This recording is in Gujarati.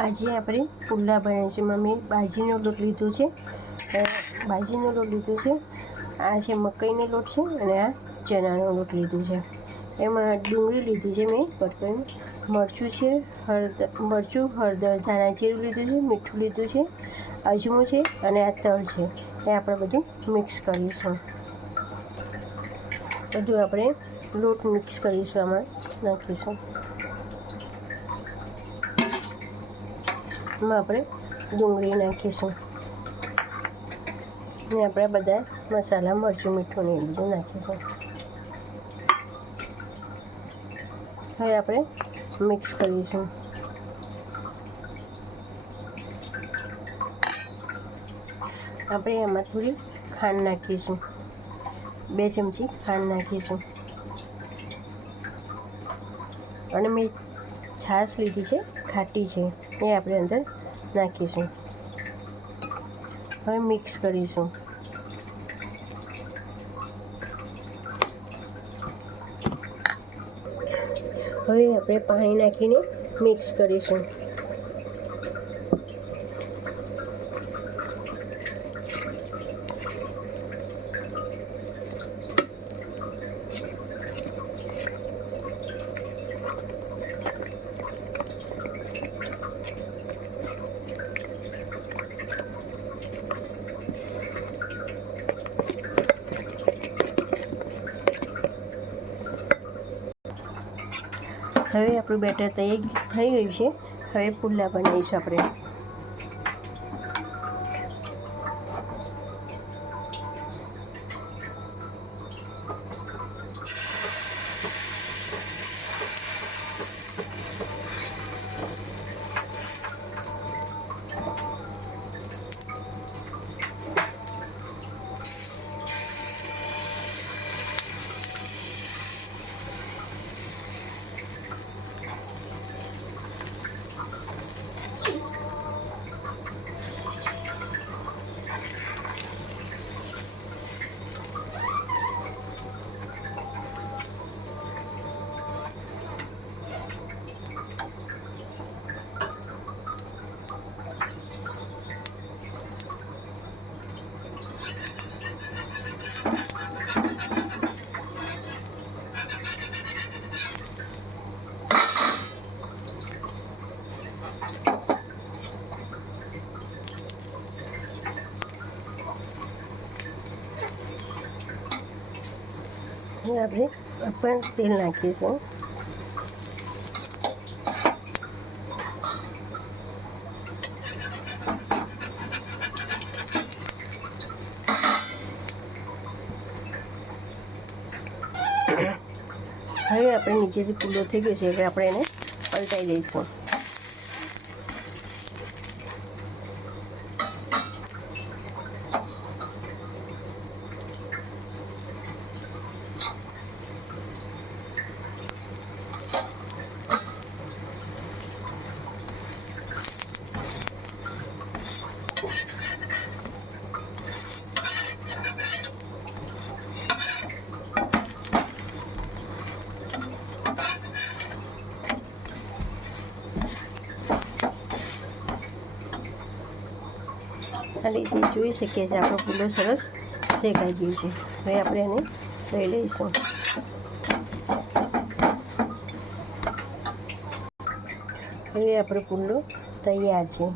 આજે આપણે પુલ્લા બનાવીશું. મમ્મી બાજીનો લોટ લીધો છે, આ છે મકાઈનો લોટ છે અને આ ચણાનો લોટ લીધો છે. એમાં ડુંગળી લીધી છે મેં કટ કરીને, મરચું છે, હળદર, ધાણા જીરું લીધું છે, મીઠું લીધું છે, અજમો છે અને આ તલ છે. એ આપણે બધું મિક્સ કરીશું. બધું આપણે લોટ મિક્સ કરીશું, આમાં નાખીશું. એમાં આપણે ડુંગળી નાખીશું ને આપણે બધા મસાલા, મરચું, મીઠું ને એ બધું નાખીશું. હવે આપણે મિક્સ કરીશું. આપણે એમાં થોડી ખાંડ નાખીશું, 2 ચમચી ખાંડ નાખીશું. અને મેં છાશ લીધી છે, ખાટી છે, એ આપણે અંદર નાખીશું. હવે મિક્સ કરીશું. હવે આપણે પાણી નાખીને મિક્સ કરીશું. હવે આપણું બેટર તૈયાર થઈ ગયું છે. હવે પુલ્લા બનાવીશું આપણે. આપણે પણ તેલ નાખીશું. હવે આપણે નીચેથી પુલ્લો થઈ ગયો છે એટલે આપણે એને પલટાઈ દઈશું. આ રીતે જોઈ શકીએ છીએ આપણો પુલ્લો સરસ શેકાઈ ગયો છે. હવે આપણે એને લઈ લઈશું. હવે આપણો પુલ્લો તૈયાર છે.